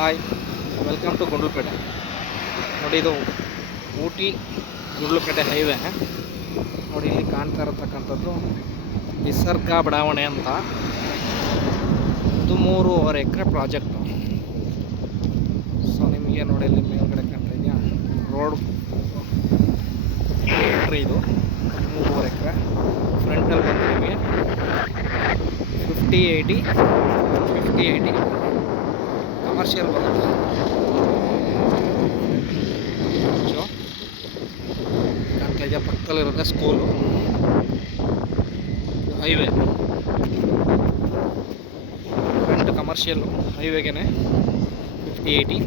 Hi, welcome to Gundlupet. ನೋಡಿ, ಇದು Ooty Gundlupet highway. ನೋಡಿ, ಇಲ್ಲಿ ಕಾಣ್ತಾ ಇರತಕ್ಕಂಥದ್ದು ನಿಸರ್ಗ ಬಡಾವಣೆ ಅಂತ 13.5 ಎಕರೆ ಪ್ರಾಜೆಕ್ಟು. ಸೊ ನಿಮಗೆ ನೋಡಿ, ಇಲ್ಲಿ ಮೇಲ್ಗಡೆ ಕಾಣ್ತಾ ಇದೆಯಾ ರೋಡ್ ಎಂಟ್ರಿ. ಇದು 13.5 ಎಕರೆ. ಫ್ರಂಟಲ್ಲಿ ಬಂದು ನಿಮಗೆ 50-80 ಕಮರ್ಷಿಯಲ್ ಬರುತ್ತೆ. ಕಾಣ್ತಾ ಇದೆಯಾ, ಪಕ್ಕದಲ್ಲಿರುತ್ತೆ ಸ್ಕೂಲು. ಹೈವೇ ಫ್ರಂಟ್ ಕಮರ್ಷಿಯಲ್ ಹೈವೇಗೆ 50-80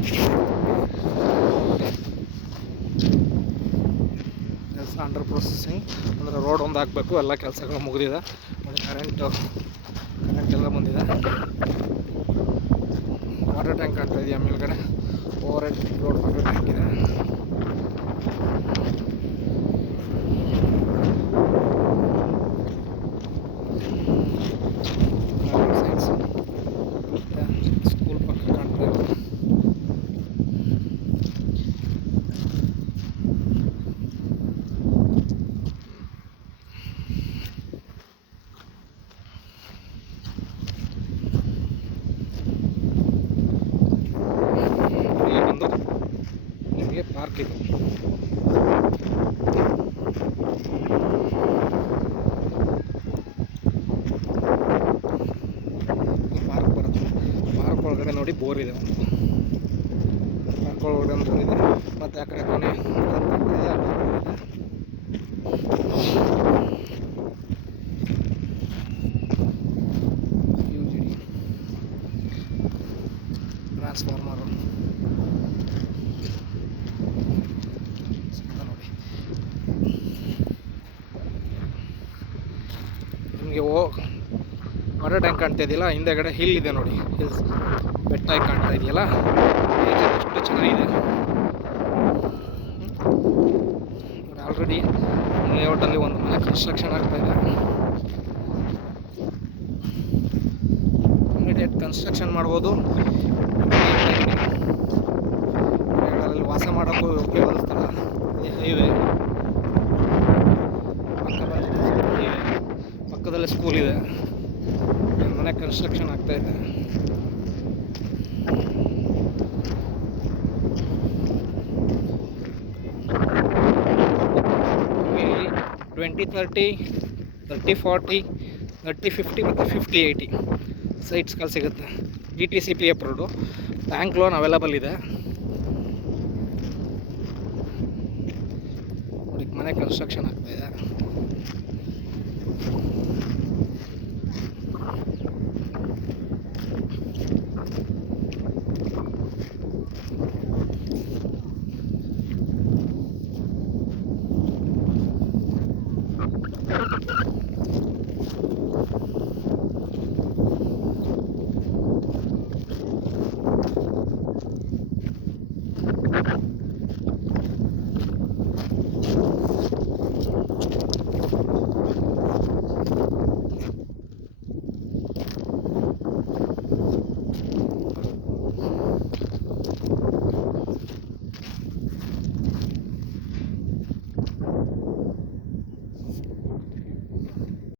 ಕೆಲಸ ಅಂಡರ್ ಪ್ರೊಸೆಸಿಂಗ್. ಅಂದರೆ ರೋಡ್ ಒಂದು ಹಾಕಬೇಕು, ಎಲ್ಲ ಕೆಲಸಗಳು ಮುಗಿದಿದೆ. ಮತ್ತು ಕರೆಂಟ್ ಎಲ್ಲ ಬಂದಿದೆ. ವಾಟರ್ ಟ್ಯಾಂಕ್ ಕಾಣ್ತಾ ಇದೆಯಾ ಮೇಲ್ಗಡೆ, over head road water tank ಇದೆ. ಸ್ಕೂಲ್ ಪಕ್ಕ ಕಾಣ್ತಾ ಇದೆ. ನಿಮಗೆ ಪಾರ್ಕ್ ಇದೆ. ಪಾರ್ಕ್ ಬರುತ್ತೆ. ಪಾರ್ಕ್ ಒಳಗಡೆ ನೋಡಿ ಬೋರ್ ಇದೆ. ಪಾರ್ಕ್ ಒಳಗಡೆ ಒಂದು ಬೋರ್ ಇದೆ. ಮತ್ತು ಆ ಕಡೆ ಕೊನೆ ಟ್ರಾನ್ಸ್ಫಾರ್ಮರು ನೋಡಿ. ನಿಮಗೆ ವಾಟರ್ ಟ್ಯಾಂಕ್ ಕಾಣ್ತಾ ಇದೆಯಲ್ಲ, ಹಿಂದೆಗಡೆ ಹಿಲ್ ಇದೆ ನೋಡಿ. ಹಿಲ್ಸ್ ಬೆಟ್ಟ ಕಾಣ್ತಾ ಇದೆಯಲ್ಲ, ಎಷ್ಟು ಚೆನ್ನಾಗಿದೆ ನೋಡಿ. ಆಲ್ರೆಡಿ ಲೇಔಟಲ್ಲಿ ಒಂದು ಮನೆ ಕನ್ಸ್ಟ್ರಕ್ಷನ್ ಆಗ್ತಾ ಇದೆ. ಇಮಿಡಿಯೇಟ್ ಕನ್ಸ್ಟ್ರಕ್ಷನ್ ಮಾಡ್ಬೋದು. ಮನೆಗಳಲ್ಲಿ ವಾಸ ಮಾಡೋಕ್ಕೂ ಯೋಗ್ಯವಾದ ಸ್ಥಳ ಈ ಹೈವೇ. ಪಕ್ಕದಲ್ಲೇ ಸ್ಕೂಲ್ ಇದೆ. ಮನೆ ಕನ್ಸ್ಟ್ರಕ್ಷನ್ ಆಗ್ತಾ ಇದೆ. ಇಲ್ಲಿ 20-30, 30-40, 30-50 ಮತ್ತು 50-80 ಸೈಟ್ಸ್ಗಳು ಸಿಗುತ್ತೆ. GTCP approved. Bank loan available ಇದೆ. ನೋಡಿ, ಮನೆ ಕನ್ಸ್ಟ್ರಕ್ಷನ್ ಆಗ್ತಾ ಇದೆ.